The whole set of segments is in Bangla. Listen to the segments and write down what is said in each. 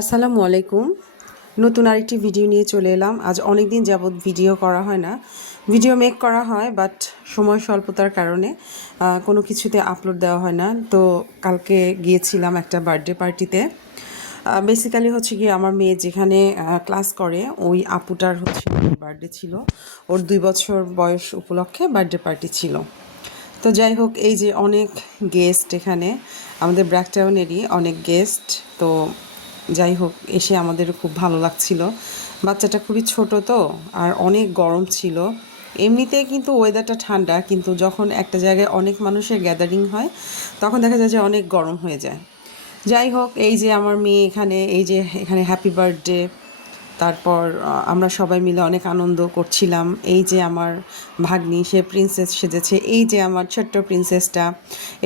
আসসালামু আলাইকুম। নতুন আরেকটি ভিডিও নিয়ে চলে এলাম। আজ অনেক দিন যাবৎ ভিডিও করা হয় না। ভিডিও মেক করা হয় বাট সময় স্বল্পতার কারণে কোনো কিছুতে আপলোড দেওয়া হয় না। তো কালকে গিয়েছিলাম একটা বার্থডে পার্টিতে। বেসিক্যালি হচ্ছে গিয়ে আমার মেয়ে যেখানে ক্লাস করে ওই আপুটার হচ্ছে বার্থডে ছিল। ওর 2 বছর বয়স উপলক্ষে বার্থডে পার্টি ছিল। তো যাই হোক, এই যে অনেক গেস্ট এখানে আমাদের ব্র্যাকটাউনেরই অনেক গেস্ট। তো যাই হোক, এসে আমাদের খুব ভালো লাগছিল। বাচ্চাটা খুবই ছোট তো, আর অনেক গরম ছিল। এমনিতে কিন্তু ওয়েদারটা ঠান্ডা, কিন্তু যখন একটা জায়গায় অনেক মানুষের গ্যাদারিং হয় তখন দেখা যায় যে অনেক গরম হয়ে যায়। যাই হোক, এই যে আমার মেয়ে এখানে, এই যে এখানে হ্যাপি বার্থডে, তারপর আমরা সবাই মিলে অনেক আনন্দ করছিলাম। এই যে আমার ভাগ্নি, সে প্রিন্সেস সেজেছে। এই যে আমার ছোট্ট প্রিন্সেসটা,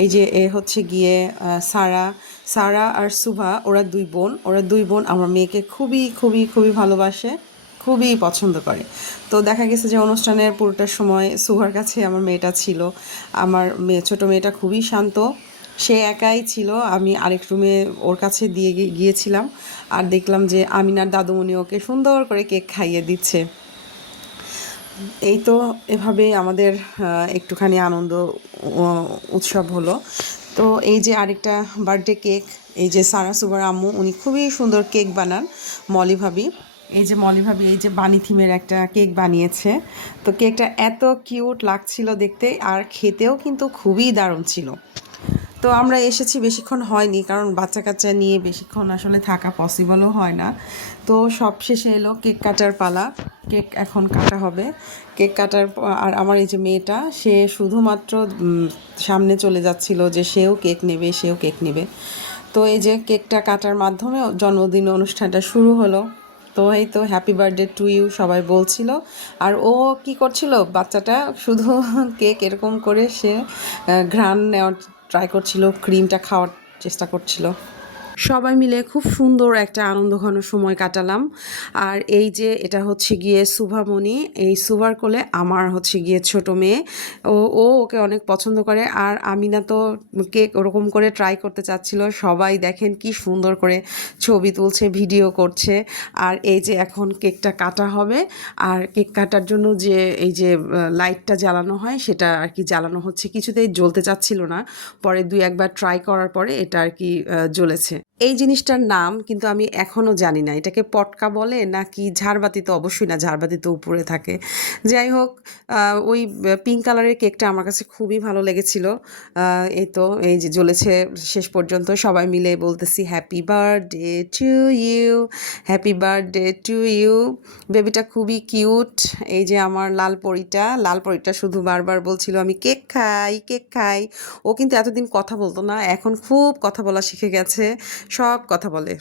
এই যে এ হচ্ছে গিয়ে সারা। সারা আর সুভা, ওরা দুই বোন আমার মেয়েকে খুবই খুবই খুবই ভালোবাসে, খুবই পছন্দ করে। তো দেখা গেছে যে অনুষ্ঠানের পুরোটা সময় সুহার কাছে আমার মেয়েটা ছিল। আমার ছোটো মেয়েটা খুবই শান্ত, সে একাই ছিল। আমি আরেক রুমে ওর কাছে দিয়ে গিয়েছিলাম, আর দেখলাম যে আমিনার দাদুমণি ওকে সুন্দর করে কেক খাইয়ে দিচ্ছে। এই তো, এভাবে আমাদের একটুখানি আনন্দ উৎসব হলো। তো এই যে আরেকটা বার্থডে কেক, এই যে সারা সুবার আম্মু, উনি খুবই সুন্দর কেক বানান, মলি ভাবি। এই যে মলি ভাবি এই যে বানি থিমের একটা কেক বানিয়েছে। তো কেকটা এত কিউট লাগছিল দেখতে, আর খেতেও কিন্তু খুবই দারুণ ছিল। তো আমরা এসেছি, বেশিক্ষণ হয়নি, কারণ বাচ্চা কাচ্চা নিয়ে বেশিক্ষণ আসলে থাকা পসিবলও হয় না। তো সব শেষে এলো কেক কাটার পালা। কেক এখন কাটা হবে। কেক কাটার আর আমার এই যে মেয়েটা, সে শুধুমাত্র সামনে চলে যাচ্ছিল যে সেও কেক নেবে, সেও কেক নেবে। তো এই যে কেকটা কাটার মাধ্যমে জন্মদিন অনুষ্ঠানটা শুরু হলো। তো এই তো হ্যাপি বার্থডে টু ইউ সবাই বলছিল। আর ও কি করছিল, বাচ্চাটা শুধু কেক এরকম করে সে ঘ্রাণ নেওয়ার ট্রাই করছিল, ক্রিমটা খাওয়ার চেষ্টা করছিল। সবাই মিলে খুব সুন্দর একটা আনন্দঘন সময় কাটালাম। আর এই যে এটা হচ্ছে গিয়ে শুভামণি, এই সুভার কোলে আমার হচ্ছে গিয়ে ছোট মেয়ে। ও ওকে অনেক পছন্দ করে। আর আমিনা তো কেক ওরকম করে ট্রাই করতে চাচ্ছিল। সবাই দেখেন কি সুন্দর করে ছবি তুলছে, ভিডিও করছে। আর এই যে এখন কেকটা কাটা হবে। আর কেক কাটার জন্য যে এই যে লাইটটা জ্বালানো হয় সেটা আর কি জ্বালানো হচ্ছে, কিছুতেই জ্বলতে চাচ্ছিল না। পরে দুই একবার ট্রাই করার পরে এটা আর কি জ্বলেছে। এই জিনিসটার নাম কিন্তু আমি এখনও জানি না, এটাকে পটকা বলে নাকি ঝাড়বাতি, তো অবশ্যই না, ঝাড়বাতি তো উপরে থাকে। যাই হোক, ওই পিঙ্ক কালারের কেকটা আমার কাছে খুবই ভালো লেগেছিল। এই তো, এই যে জ্বলেছে শেষ পর্যন্ত, সবাই মিলে বলতেছি happy birthday to you, happy birthday to you. বেবিটা খুবই কিউট। এই যে আমার লাল পরীটা শুধু বারবার বলছিল আমি কেক খাই, কেক খাই। ও কিন্তু এতদিন কথা বলতো না, এখন খুব কথা বলা শিখে গেছে, সব কথা বলে।